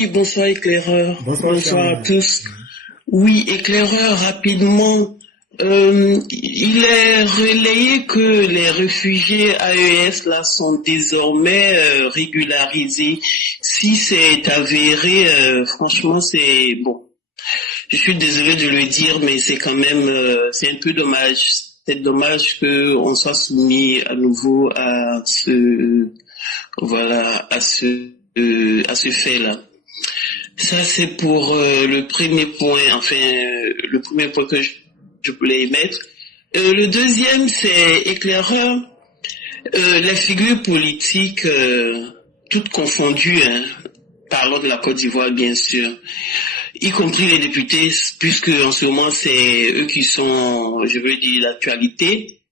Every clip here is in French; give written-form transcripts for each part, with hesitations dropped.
Oui, bonsoir éclaireur, Bonsoir, cher bonsoir à Mohamed. tous. Oui, éclaireur, rapidement, il est relayé que les réfugiés AES là sont désormais régularisés. Si c'est avéré, franchement, c'est bon. Je suis désolé de le dire, mais c'est quand même, c'est un peu dommage. C'est dommage que on soit soumis à nouveau à voilà, à ce fait-là. Ça, c'est pour le premier point, enfin, le premier point que je voulais émettre. Le deuxième, c'est éclaireur. Les figures politiques, toutes confondues, hein, parlons de la Côte d'Ivoire, bien sûr, y compris les députés, puisque en ce moment, c'est eux qui sont, je veux dire, l'actualité,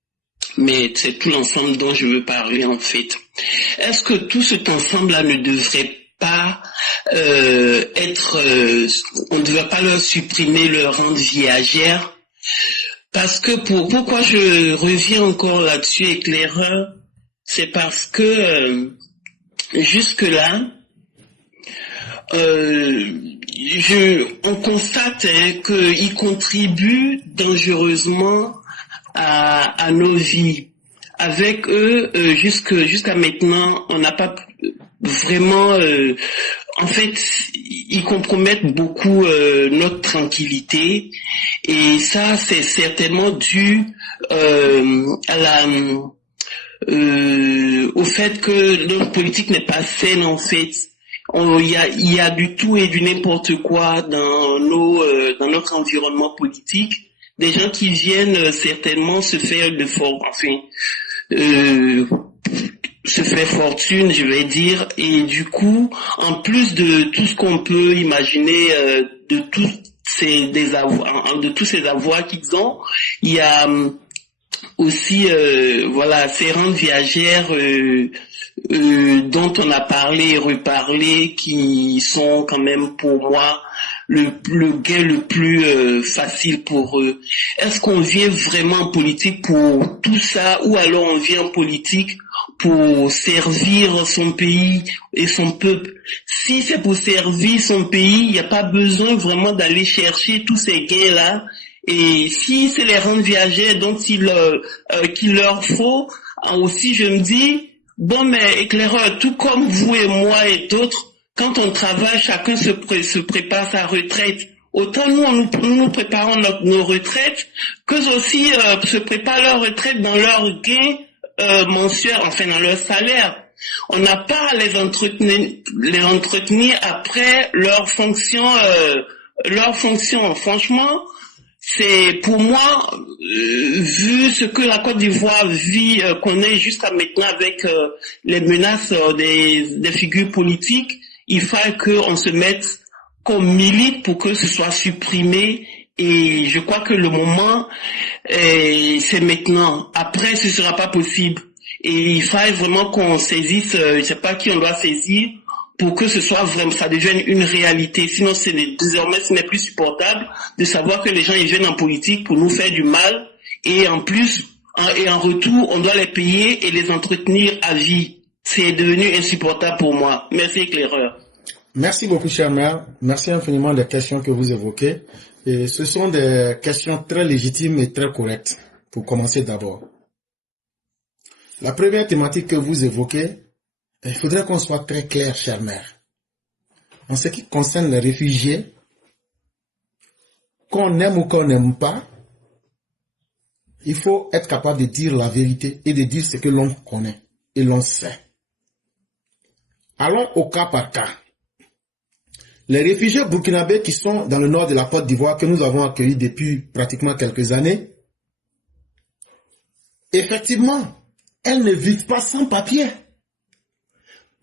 mais c'est tout l'ensemble dont je veux parler, en fait. Est-ce que tout cet ensemble-là ne devrait pas on ne devrait pas leur supprimer leur rente viagère, parce que pourquoi je reviens encore là-dessus, éclaireur, c'est parce que jusque là on constate qu'ils contribuent dangereusement à nos vies. Avec eux, jusqu'à maintenant, on n'a pas vraiment, en fait, ils compromettent beaucoup notre tranquillité, et ça, c'est certainement dû au fait que notre politique n'est pas saine, en fait. Il y a du tout et du n'importe quoi dans notre environnement politique. Des gens qui viennent certainement se faire euh, se faire fortune, je vais dire, et du coup, en plus de tout ce qu'on peut imaginer, de tous ces avoirs qu'ils ont, il y a aussi, voilà, ces rentes viagères dont on a parlé et reparlé, qui sont quand même pour moi le gain le plus facile pour eux. Est-ce qu'on vient vraiment en politique pour tout ça, ou alors on vient en politique pour servir son pays et son peuple? Si c'est pour servir son pays, il n'y a pas besoin vraiment d'aller chercher tous ces gains-là. Et si c'est les rentes viagères qu'il leur faut, aussi je me dis, bon, mais éclaireur, tout comme vous et moi et d'autres, quand on travaille, chacun se prépare sa retraite. Autant nous préparons nos retraites, qu'eux aussi se préparent leur retraite dans leur gain mensuel, enfin dans leur salaire. On n'a pas à les entretenir après leur fonction. Franchement, c'est pour moi, vu ce que la Côte d'Ivoire connaît jusqu'à maintenant avec les menaces des figures politiques, il faut qu'on se mette, qu'on milite pour que ce soit supprimé. Et je crois que le moment, c'est maintenant. Après, ce sera pas possible. Et il faut vraiment qu'on saisisse, je sais pas qui on doit saisir, pour que ce soit vraiment, ça devienne une réalité. Sinon, désormais, ce n'est plus supportable de savoir que les gens, ils viennent en politique pour nous faire du mal, et en plus, et en retour, on doit les payer et les entretenir à vie. C'est devenu insupportable pour moi. Merci, éclaireur. Merci beaucoup, cher maire. Merci infiniment des questions que vous évoquez. Et ce sont des questions très légitimes et très correctes, pour commencer d'abord. La première thématique que vous évoquez, il faudrait qu'on soit très clair, cher maire. En ce qui concerne les réfugiés, qu'on aime ou qu'on n'aime pas, il faut être capable de dire la vérité et de dire ce que l'on connaît et l'on sait. Allons au cas par cas. Les réfugiés burkinabés qui sont dans le nord de la Côte d'Ivoire, que nous avons accueillis depuis pratiquement quelques années, effectivement, elles ne vivent pas sans papier.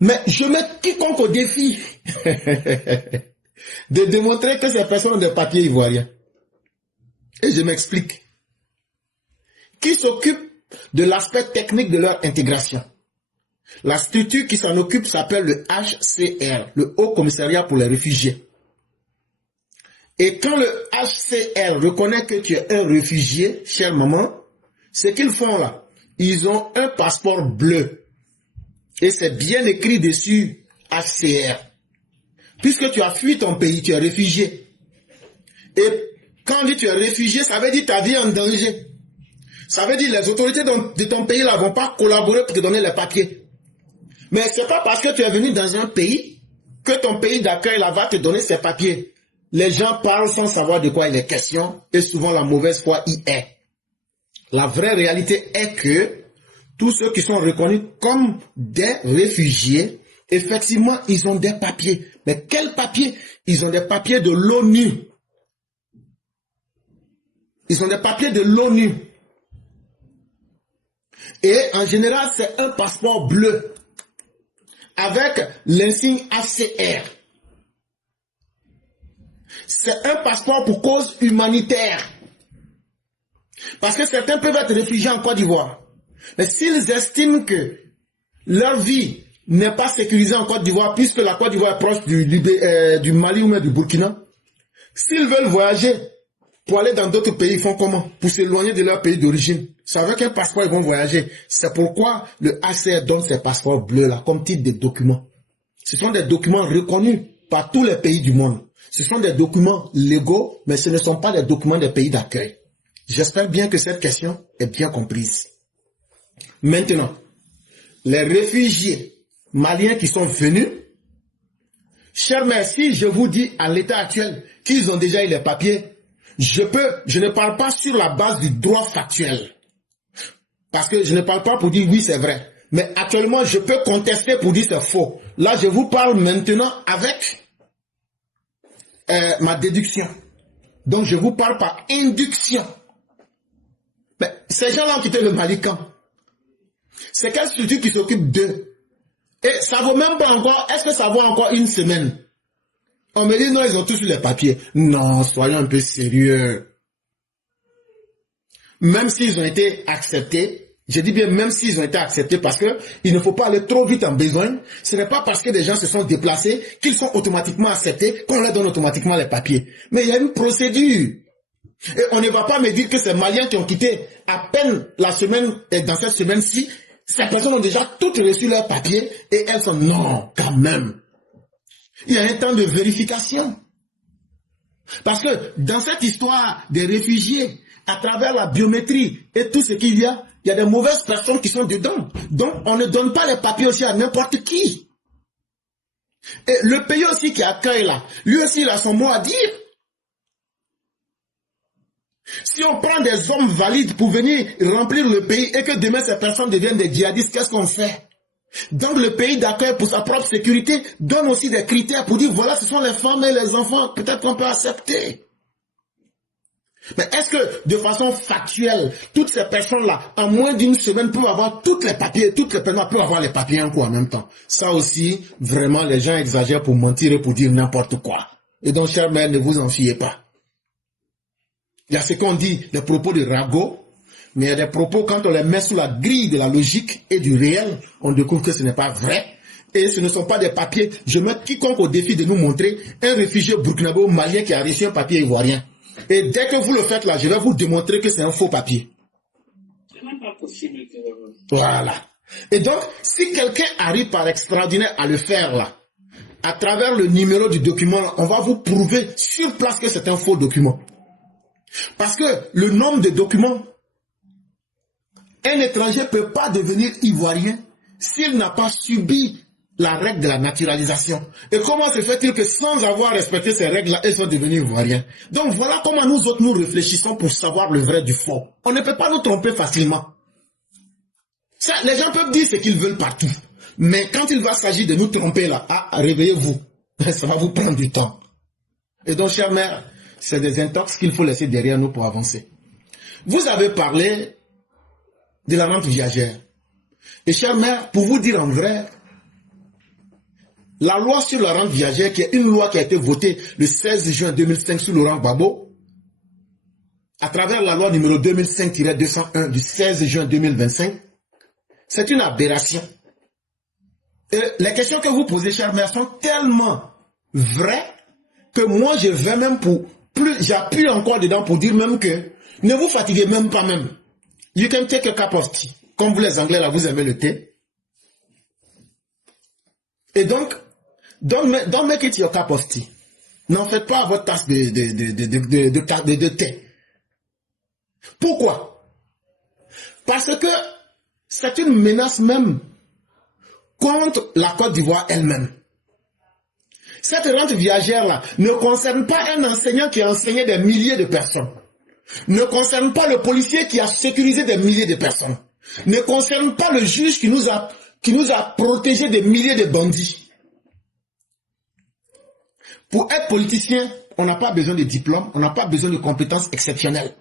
Mais je mets quiconque au défi de démontrer que ces personnes ont des papiers ivoiriens. Et je m'explique. Qui s'occupe de l'aspect technique de leur intégration? La structure qui s'en occupe s'appelle le HCR, le Haut Commissariat pour les réfugiés. Et quand le HCR reconnaît que tu es un réfugié, chère maman, ce qu'ils font là, ils ont un passeport bleu. Et c'est bien écrit dessus HCR. Puisque tu as fui ton pays, tu es réfugié. Et quand on dit tu es réfugié, ça veut dire ta vie est en danger. Ça veut dire les autorités de ton pays ne vont pas collaborer pour te donner les papiers. Mais ce n'est pas parce que tu es venu dans un pays que ton pays d'accueil là va te donner ces papiers. Les gens parlent sans savoir de quoi il est question et souvent la mauvaise foi y est. La vraie réalité est que tous ceux qui sont reconnus comme des réfugiés, effectivement, ils ont des papiers. Mais quels papiers? Ils ont des papiers de l'ONU. Ils ont des papiers de l'ONU. Et en général, c'est un passeport bleu avec l'insigne HCR. C'est un passeport pour cause humanitaire. Parce que certains peuvent être réfugiés en Côte d'Ivoire. Mais s'ils estiment que leur vie n'est pas sécurisée en Côte d'Ivoire, puisque la Côte d'Ivoire est proche du Mali ou même du Burkina, s'ils veulent voyager pour aller dans d'autres pays, ils font comment? Pour s'éloigner de leur pays d'origine. C'est avec un passeport ils vont voyager. C'est pourquoi le HCR donne ces passeports bleus-là comme titre de documents. Ce sont des documents reconnus par tous les pays du monde. Ce sont des documents légaux, mais ce ne sont pas des documents des pays d'accueil. J'espère bien que cette question est bien comprise. Maintenant, les réfugiés maliens qui sont venus, chers mères, si je vous dis à l'état actuel qu'ils ont déjà eu les papiers, je ne parle pas sur la base du droit factuel. Parce que je ne parle pas pour dire oui, c'est vrai. Mais actuellement, je peux contester pour dire c'est faux. Là, je vous parle maintenant avec ma déduction. Donc, je vous parle par induction. Mais ces gens-là ont quitté le Mali quand? C'est quelle structure qui s'occupe d'eux? Et ça vaut même pas encore, est-ce que ça vaut encore une semaine? On me dit non, ils ont tous les papiers. Non, soyons un peu sérieux. Même s'ils ont été acceptés, je dis bien même s'ils ont été acceptés parce que il ne faut pas aller trop vite en besoin. Ce n'est pas parce que des gens se sont déplacés qu'ils sont automatiquement acceptés qu'on leur donne automatiquement les papiers. Mais il y a une procédure. Et on ne va pas me dire que ces Maliens qui ont quitté à peine la semaine, et dans cette semaine-ci, ces personnes ont déjà toutes reçu leurs papiers et elles sont non, quand même. Il y a un temps de vérification. Parce que dans cette histoire des réfugiés, à travers la biométrie et tout ce qu'il y a des mauvaises personnes qui sont dedans. Donc on ne donne pas les papiers aussi à n'importe qui. Et le pays aussi qui accueille là, lui aussi il a son mot à dire. Si on prend des hommes valides pour venir remplir le pays et que demain ces personnes deviennent des djihadistes, qu'est-ce qu'on fait? Donc le pays d'accueil pour sa propre sécurité donne aussi des critères pour dire voilà ce sont les femmes et les enfants, peut-être qu'on peut accepter. Mais est-ce que de façon factuelle, toutes ces personnes-là, en moins d'une semaine, peuvent avoir tous les papiers, toutes les personnes peuvent avoir les papiers en même temps? Ça aussi, vraiment les gens exagèrent pour mentir et pour dire n'importe quoi. Et donc chère mère, ne vous en fiez pas. Il y a ce qu'on dit, les propos de ragot, mais il y a des propos, quand on les met sous la grille de la logique et du réel, on découvre que ce n'est pas vrai. Et ce ne sont pas des papiers. Je mets quiconque au défi de nous montrer un réfugié burkinabé ou malien qui a reçu un papier ivoirien. Et dès que vous le faites là, je vais vous démontrer que c'est un faux papier. C'est même pas possible que... Voilà. Et donc, si quelqu'un arrive par extraordinaire à le faire là, à travers le numéro du document, on va vous prouver sur place que c'est un faux document. Parce que le nombre de documents, un étranger ne peut pas devenir ivoirien s'il n'a pas subi la règle de la naturalisation. Et comment se fait-il que sans avoir respecté ces règles-là, ils sont devenus ivoiriens? Donc voilà comment nous autres nous réfléchissons pour savoir le vrai du faux. On ne peut pas nous tromper facilement. Ça, les gens peuvent dire ce qu'ils veulent partout. Mais quand il va s'agir de nous tromper là, réveillez-vous. Ça va vous prendre du temps. Et donc, chère mère, c'est des intox qu'il faut laisser derrière nous pour avancer. Vous avez parlé de la rente viagère. Et chère mère, pour vous dire en vrai, la loi sur la rente viagère, qui est une loi qui a été votée le 16 juin 2005 sous Laurent Gbagbo, à travers la loi numéro 2005-201 du 16 juin 2025, c'est une aberration. Et les questions que vous posez, chère mère, sont tellement vraies que moi, je vais même j'appuie encore dedans pour dire même que ne vous fatiguez même pas même. You can take a cup of tea. Comme vous les Anglais, là, vous aimez le thé. Et donc, Don't make it your cup of tea. N'en faites pas votre tasse de thé. Pourquoi? Parce que c'est une menace même contre la Côte d'Ivoire elle-même. Cette rente viagère-là ne concerne pas un enseignant qui a enseigné des milliers de personnes. Ne concerne pas le policier qui a sécurisé des milliers de personnes. Ne concerne pas le juge qui nous a protégé des milliers de bandits. Pour être politicien, on n'a pas besoin de diplôme, on n'a pas besoin de compétences exceptionnelles.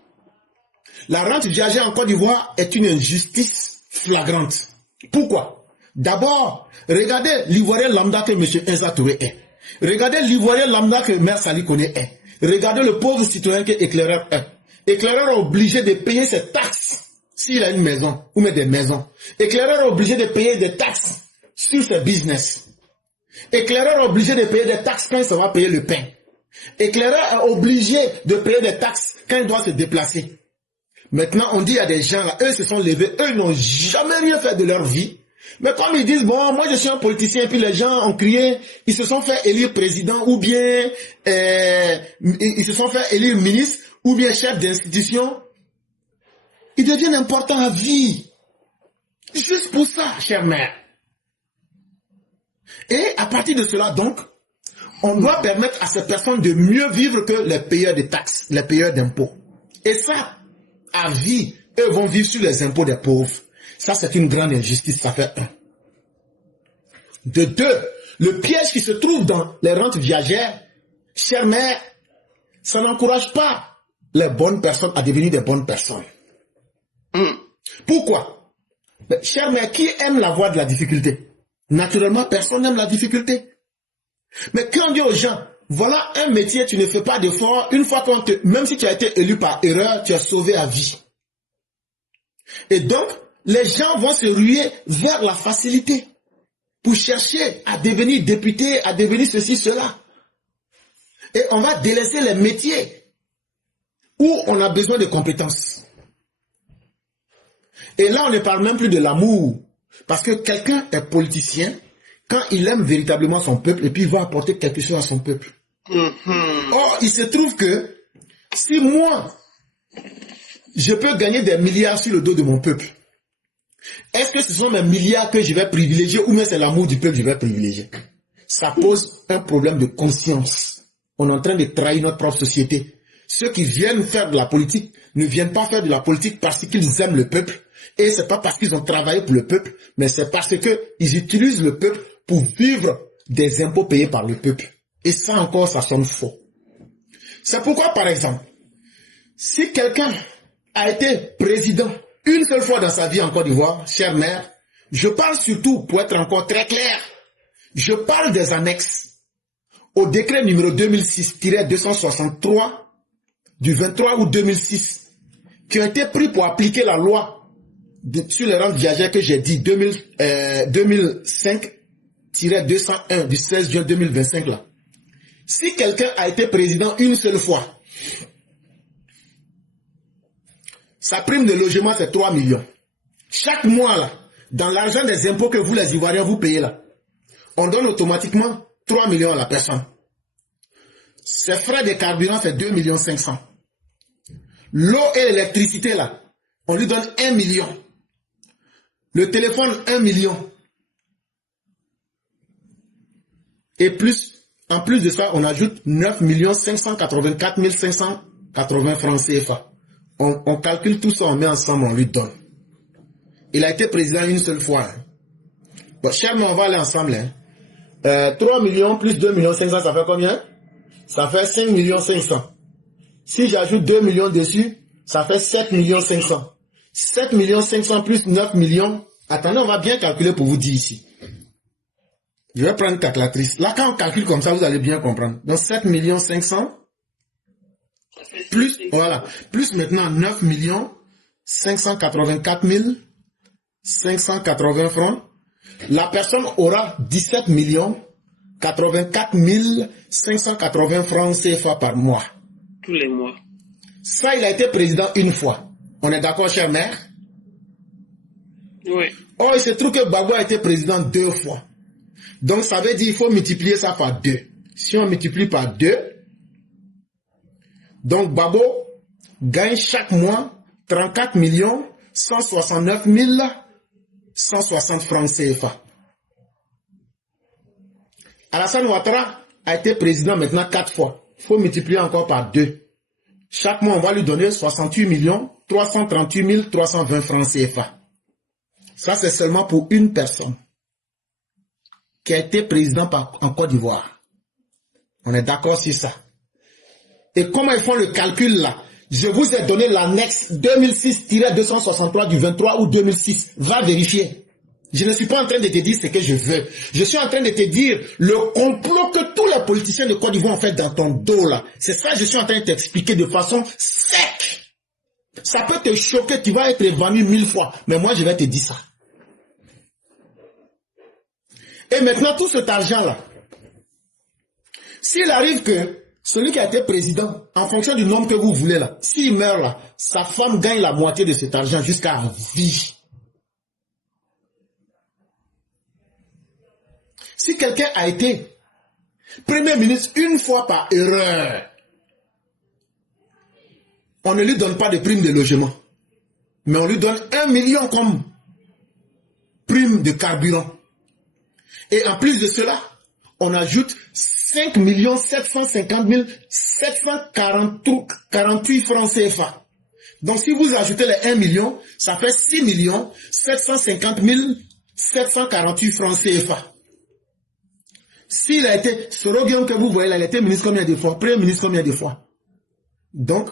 La rente viagère en Côte d'Ivoire est une injustice flagrante. Pourquoi? D'abord, regardez l'Ivoirien lambda que M. Inza Touré est. Regardez l'Ivoirien lambda que Mère Sali Kone est. Regardez le pauvre citoyen que Éclaireur est. Éclaireur est obligé de payer ses taxes s'il a une maison ou même des maisons. Éclaireur est obligé de payer des taxes sur ses business. Éclaireur est obligé de payer des taxes quand il va payer le pain. Éclaireur est obligé de payer des taxes quand il doit se déplacer. Maintenant, on dit à des gens là, eux se sont levés, eux n'ont jamais rien fait de leur vie. Mais comme ils disent, bon, moi je suis un politicien, et puis les gens ont crié, ils se sont fait élire président, ou bien ils se sont fait élire ministre, ou bien chef d'institution. Ils deviennent importants à vie. Juste pour ça, chère mère. Et à partir de cela, donc, on doit permettre à ces personnes de mieux vivre que les payeurs de taxes, les payeurs d'impôts. Et ça, à vie, eux vont vivre sur les impôts des pauvres. Ça, c'est une grande injustice, ça fait un. De deux, le piège qui se trouve dans les rentes viagères, chère mère, ça n'encourage pas les bonnes personnes à devenir des bonnes personnes. Pourquoi? Mais, chère mère, qui aime la voie de la difficulté? Naturellement, personne n'aime la difficulté. Mais quand on dit aux gens, voilà un métier, tu ne fais pas d'effort, une fois qu'on te, même si tu as été élu par erreur, tu es sauvé à vie. Et donc, les gens vont se ruer vers la facilité pour chercher à devenir député, à devenir ceci, cela. Et on va délaisser les métiers où on a besoin de compétences. Et là, on ne parle même plus de l'amour. Parce que quelqu'un est politicien quand il aime véritablement son peuple et puis il va apporter quelque chose à son peuple. Or, il se trouve que si moi, je peux gagner des milliards sur le dos de mon peuple, est-ce que ce sont mes milliards que je vais privilégier ou bien c'est l'amour du peuple que je vais privilégier? Ça pose un problème de conscience. On est en train de trahir notre propre société. Ceux qui viennent faire de la politique ne viennent pas faire de la politique parce qu'ils aiment le peuple. Et c'est pas parce qu'ils ont travaillé pour le peuple, mais c'est parce qu'ils utilisent le peuple pour vivre des impôts payés par le peuple. Et ça encore, ça sonne faux. C'est pourquoi, par exemple, si quelqu'un a été président une seule fois dans sa vie en Côte d'Ivoire, chère mère, je parle surtout, pour être encore très clair, je parle des annexes au décret numéro 2006-263 du 23 août 2006 qui ont été pris pour appliquer la loi sur les rentes viagères que j'ai dit 2005-201 du 16 juin 2025 là. Si quelqu'un a été président une seule fois, sa prime de logement c'est 3 millions. Chaque mois là, dans l'argent des impôts que vous les Ivoiriens vous payez là, on donne automatiquement 3 millions à la personne. Ses frais de carburant c'est 2 500 000. L'eau et l'électricité là, on lui donne 1 million. Le téléphone, 1 million. Et plus, en plus de ça, on ajoute 9 584 580 francs CFA. On calcule tout ça, on met ensemble, on lui donne. Il a été président une seule fois. Hein. Bon, cher, mais on va aller ensemble. Hein. 3 millions plus 2 500 000, ça fait combien? Ça fait 5 500 000. Si j'ajoute 2 millions dessus, ça fait 7 500 000. 7 500 000 plus 9 millions. Attendez, on va bien calculer pour vous dire ici. Je vais prendre une calculatrice. Là, quand on calcule comme ça, vous allez bien comprendre. Donc, 7 500 000 plus, voilà, plus maintenant 9 584 580 francs. La personne aura 17 84 580 francs CFA par mois. Tous les mois. Ça, il a été président une fois. On est d'accord, chère mère? Oui. Or, il se trouve que Gbagbo a été président 2 fois. Donc, ça veut dire qu'il faut multiplier ça par 2. Si on multiplie par 2, donc Gbagbo gagne chaque mois 34 169 160 francs CFA. Alassane Ouattara a été président maintenant 4 fois. Il faut multiplier encore par 2. Chaque mois, on va lui donner 68 338 320 francs CFA. Ça, c'est seulement pour une personne qui a été président en Côte d'Ivoire. On est d'accord sur ça. Et comment ils font le calcul là? Je vous ai donné l'annexe 2006-263 du 23 août 2006. Va vérifier. Je ne suis pas en train de te dire ce que je veux. Je suis en train de te dire le complot que tous les politiciens de Côte d'Ivoire ont fait dans ton dos là. C'est ça que je suis en train de t'expliquer de façon sec. Ça peut te choquer, tu vas être évanoui 1000 fois. Mais moi, je vais te dire ça. Et maintenant, tout cet argent là, s'il arrive que celui qui a été président, en fonction du nombre que vous voulez là, s'il meurt là, sa femme gagne la moitié de cet argent jusqu'à vie. Si quelqu'un a été Premier ministre une fois par erreur, on ne lui donne pas de prime de logement, mais on lui donne 1 million comme prime de carburant. Et en plus de cela, on ajoute 5 750 748 francs CFA. Donc si vous ajoutez les 1 million, ça fait 6 750 748 francs CFA. S'il a été, Soroguion que vous voyez là, il a été ministre combien de fois? Premier ministre combien de fois? Donc,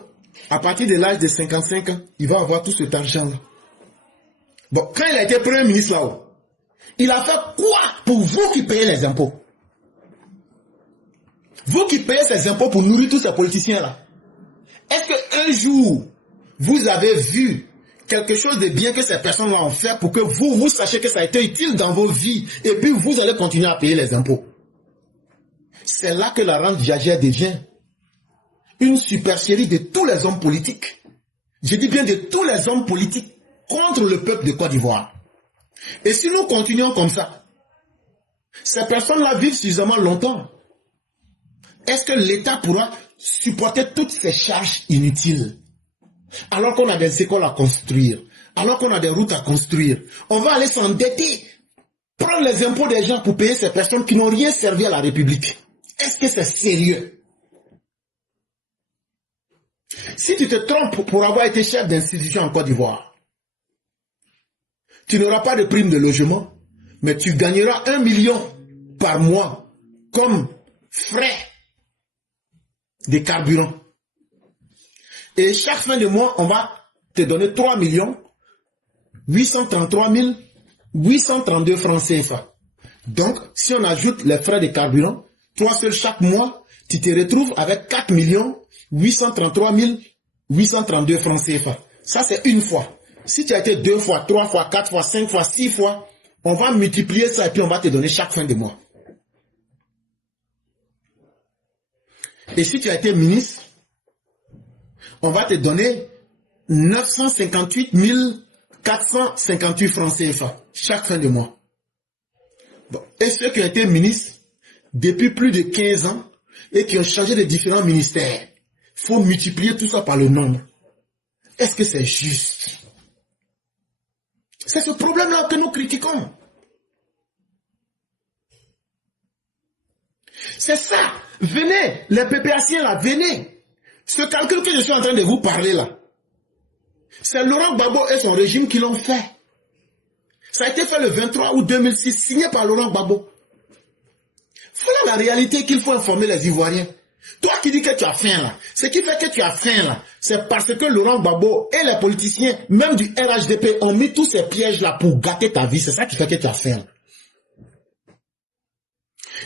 à partir de l'âge de 55 ans, il va avoir tout cet argent-là. Bon, quand il a été premier ministre là-haut, il a fait quoi pour vous qui payez les impôts? Vous qui payez ces impôts pour nourrir tous ces politiciens-là. Est-ce qu'un jour, vous avez vu quelque chose de bien que ces personnes-là ont fait pour que vous sachiez que ça a été utile dans vos vies et puis vous allez continuer à payer les impôts? C'est là que la rente viagère devient une supercherie de tous les hommes politiques. Je dis bien de tous les hommes politiques contre le peuple de Côte d'Ivoire. Et si nous continuons comme ça, ces personnes-là vivent suffisamment longtemps. Est-ce que l'État pourra supporter toutes ces charges inutiles? Alors qu'on a des écoles à construire, alors qu'on a des routes à construire, on va aller s'endetter, prendre les impôts des gens pour payer ces personnes qui n'ont rien servi à la République. Est-ce que c'est sérieux? Si tu te trompes pour avoir été chef d'institution en Côte d'Ivoire, tu n'auras pas de prime de logement, mais tu gagneras 1 million par mois comme frais de carburant. Et chaque fin de mois, on va te donner 3 833 832 francs CFA. Donc, si on ajoute les frais de carburant, toi seul chaque mois, tu te retrouves avec 4 833 832 francs CFA. Ça, c'est une fois. Si tu as été 2 fois, 3 fois, 4 fois, 5 fois, 6 fois, on va multiplier ça et puis on va te donner chaque fin de mois. Et si tu as été ministre, on va te donner 958 458 francs CFA chaque fin de mois. Bon. Et ceux qui ont été ministres depuis plus de 15 ans et qui ont changé de différents ministères, il faut multiplier tout ça par le nombre. Est-ce que c'est juste? C'est ce problème-là que nous critiquons. C'est ça. Venez, les PPAciens là, venez. Ce calcul que je suis en train de vous parler là, c'est Laurent Gbagbo et son régime qui l'ont fait. Ça a été fait le 23 août 2006, signé par Laurent Gbagbo. Voilà la réalité qu'il faut informer les Ivoiriens. Toi qui dis que tu as faim là, ce qui fait que tu as faim là, c'est parce que Laurent Gbagbo et les politiciens, même du RHDP, ont mis tous ces pièges là pour gâter ta vie. C'est ça qui fait que tu as faim.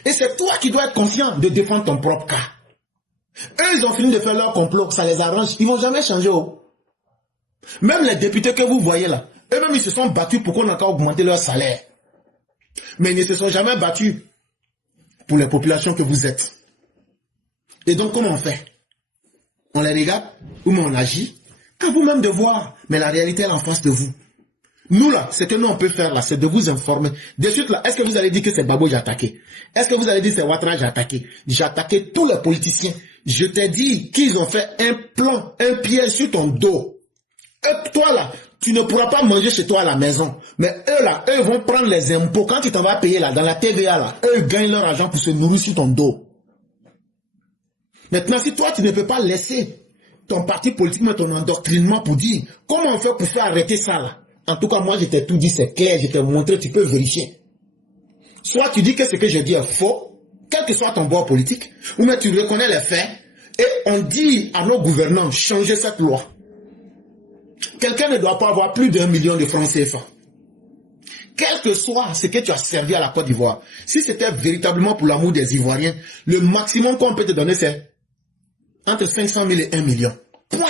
Et c'est toi qui dois être conscient de défendre ton propre cas. Eux, ils ont fini de faire leur complot, ça les arrange, ils ne vont jamais changer. Oh. Même les députés que vous voyez là, eux-mêmes ils se sont battus pour qu'on ait qu'à augmenter leur salaire. Mais ils ne se sont jamais battus pour les populations que vous êtes. Et donc comment on fait? On les regarde, ou on agit, à vous-même de voir, mais la réalité est en face de vous. Nous là, ce que nous on peut faire là, c'est de vous informer. De suite là, est-ce que vous allez dire que c'est Babo j'ai attaqué? Est-ce que vous allez dire que c'est Ouattara j'ai attaqué? J'ai attaqué tous les politiciens. Je t'ai dit qu'ils ont fait un plan, un piège sur ton dos. Toi là, tu ne pourras pas manger chez toi à la maison. Mais eux là, eux vont prendre les impôts. Quand tu t'en vas payer là, dans la TVA là, eux gagnent leur argent pour se nourrir sur ton dos. Maintenant, si toi tu ne peux pas laisser ton parti politique mettre ton endoctrinement pour dire comment on fait pour faire arrêter ça là. En tout cas, moi, je t'ai tout dit, c'est clair, je t'ai montré, tu peux vérifier. Soit tu dis que ce que je dis est faux, quel que soit ton bord politique, ou bien tu reconnais les faits, et on dit à nos gouvernants, changez cette loi. Quelqu'un ne doit pas avoir plus d'1 million de francs CFA. Quel que soit ce que tu as servi à la Côte d'Ivoire, si c'était véritablement pour l'amour des Ivoiriens, le maximum qu'on peut te donner, c'est entre 500 000 et 1 million. Point.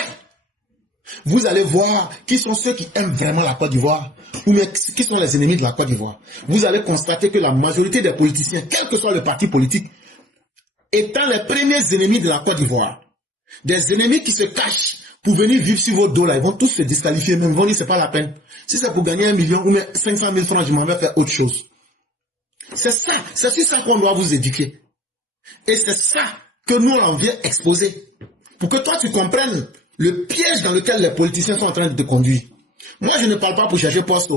Vous allez voir qui sont ceux qui aiment vraiment la Côte d'Ivoire ou qui sont les ennemis de la Côte d'Ivoire. Vous allez constater que la majorité des politiciens, quel que soit le parti politique, étant les premiers ennemis de la Côte d'Ivoire, des ennemis qui se cachent pour venir vivre sur vos dos là, ils vont tous se disqualifier, même ils vont dire c'est pas la peine. Si c'est pour gagner 1 million ou 500 000 francs, je m'en vais faire autre chose. C'est ça, c'est sur ça qu'on doit vous éduquer. Et c'est ça que nous on vient exposer. Pour que toi tu comprennes le piège dans lequel les politiciens sont en train de te conduire. Moi, je ne parle pas pour chercher poste.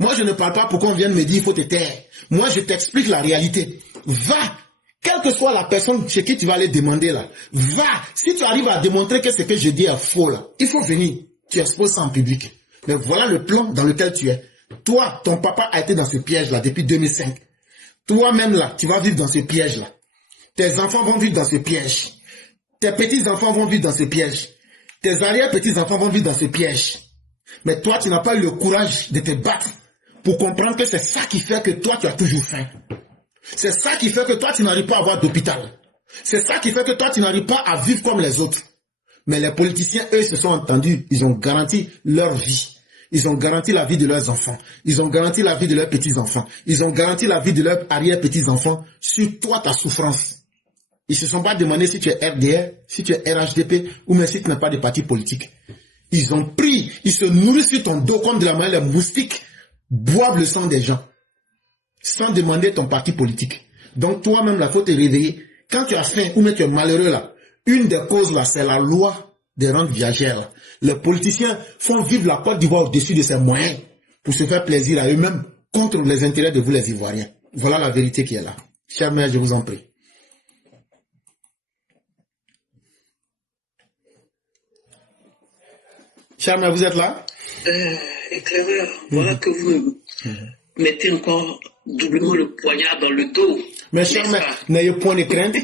Moi, je ne parle pas pour qu'on vienne me dire il faut te taire. Moi, je t'explique la réalité. Va, quelle que soit la personne chez qui tu vas aller demander là. Va, si tu arrives à démontrer que ce que je dis est faux là, il faut venir. Tu exposes ça en public. Mais voilà le plan dans lequel tu es. Toi, ton papa a été dans ce piège là depuis 2005. Toi-même là, tu vas vivre dans ce piège là. Tes enfants vont vivre dans ce piège. Tes petits-enfants vont vivre dans ce piège. Tes arrière-petits-enfants vont vivre dans ce piège. Mais toi, tu n'as pas eu le courage de te battre pour comprendre que c'est ça qui fait que toi, tu as toujours faim. C'est ça qui fait que toi, tu n'arrives pas à avoir d'hôpital. C'est ça qui fait que toi, tu n'arrives pas à vivre comme les autres. Mais les politiciens, eux, se sont entendus. Ils ont garanti leur vie. Ils ont garanti la vie de leurs enfants. Ils ont garanti la vie de leurs petits-enfants. Ils ont garanti la vie de leurs arrière-petits-enfants sur toi, ta souffrance. Ils ne se sont pas demandé si tu es RDR, si tu es RHDP, ou même si tu n'as pas de parti politique. Ils ont pris, ils se nourrissent sur ton dos comme de la manière les moustiques boivent le sang des gens, sans demander ton parti politique. Donc toi-même, il faut te réveiller. Quand tu as faim, ou même tu es malheureux là, une des causes là, c'est la loi des rentes viagères. Là. Les politiciens font vivre la Côte d'Ivoire au-dessus de ses moyens pour se faire plaisir à eux-mêmes contre les intérêts de vous les Ivoiriens. Voilà la vérité qui est là. Chère mère, je vous en prie. Charma, vous êtes là? Éclaireur, voilà que vous mettez encore doublement le poignard dans le dos. Mais Charma, n'ayez point de crainte.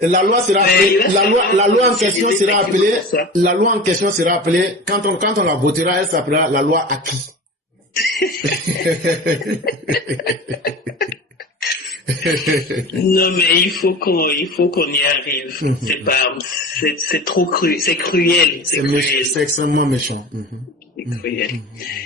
La loi sera appelée, la loi en question sera appelée, la loi en question sera appelée, quand on la votera, elle s'appellera la loi acquis. Non, mais il faut qu'on y arrive. C'est trop c'est cruel. C'est extrêmement méchant. C'est cruel.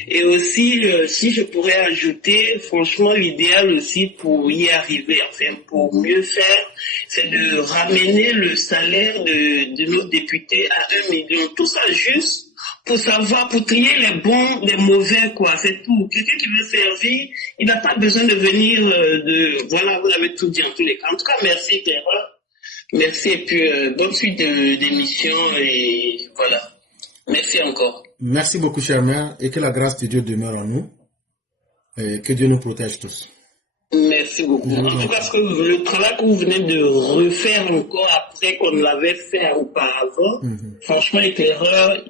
Et aussi, si je pourrais ajouter, franchement, l'idéal aussi pour y arriver, enfin, pour mieux faire, c'est de ramener le salaire de nos députés à 1 million. Tout ça juste pour savoir, pour trier les bons, les mauvais, quoi. C'est tout. Quelqu'un qui veut servir, il n'a pas besoin de venir voilà, vous avez tout dit en tous les cas. En tout cas, merci, Clara. Merci, et puis bonne suite d'émission, et voilà. Merci encore. Merci beaucoup, chère mère, et que la grâce de Dieu demeure en nous, et que Dieu nous protège tous. Merci beaucoup. En tout cas, le travail que vous venez de refaire encore après qu'on l'avait fait auparavant, franchement, Éclaireur,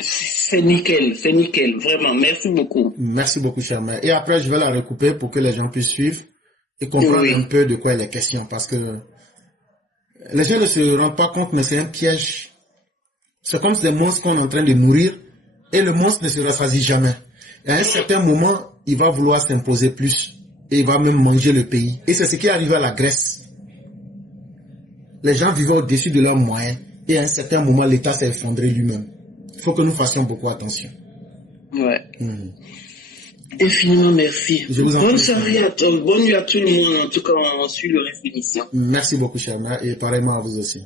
c'est nickel, vraiment. Merci beaucoup. Merci beaucoup, chère mère. Et après, je vais la recouper pour que les gens puissent suivre et comprendre un peu de quoi il est question, parce que les gens ne se rendent pas compte, mais c'est un piège. C'est comme des monstres qu'on est en train de nourrir, et le monstre ne se rassasie jamais. Et à un certain moment, il va vouloir s'imposer plus, et il va même manger le pays. Et c'est ce qui est arrivé à la Grèce. Les gens vivaient au-dessus de leurs moyens, et à un certain moment, l'État s'est effondré lui-même. Il faut que nous fassions beaucoup attention. Ouais. Infiniment merci. Bonne soirée à toi, bonne nuit à tout le monde. En tout cas, on suit le reste de l'émission. Merci beaucoup, chère mère, et pareillement à vous aussi.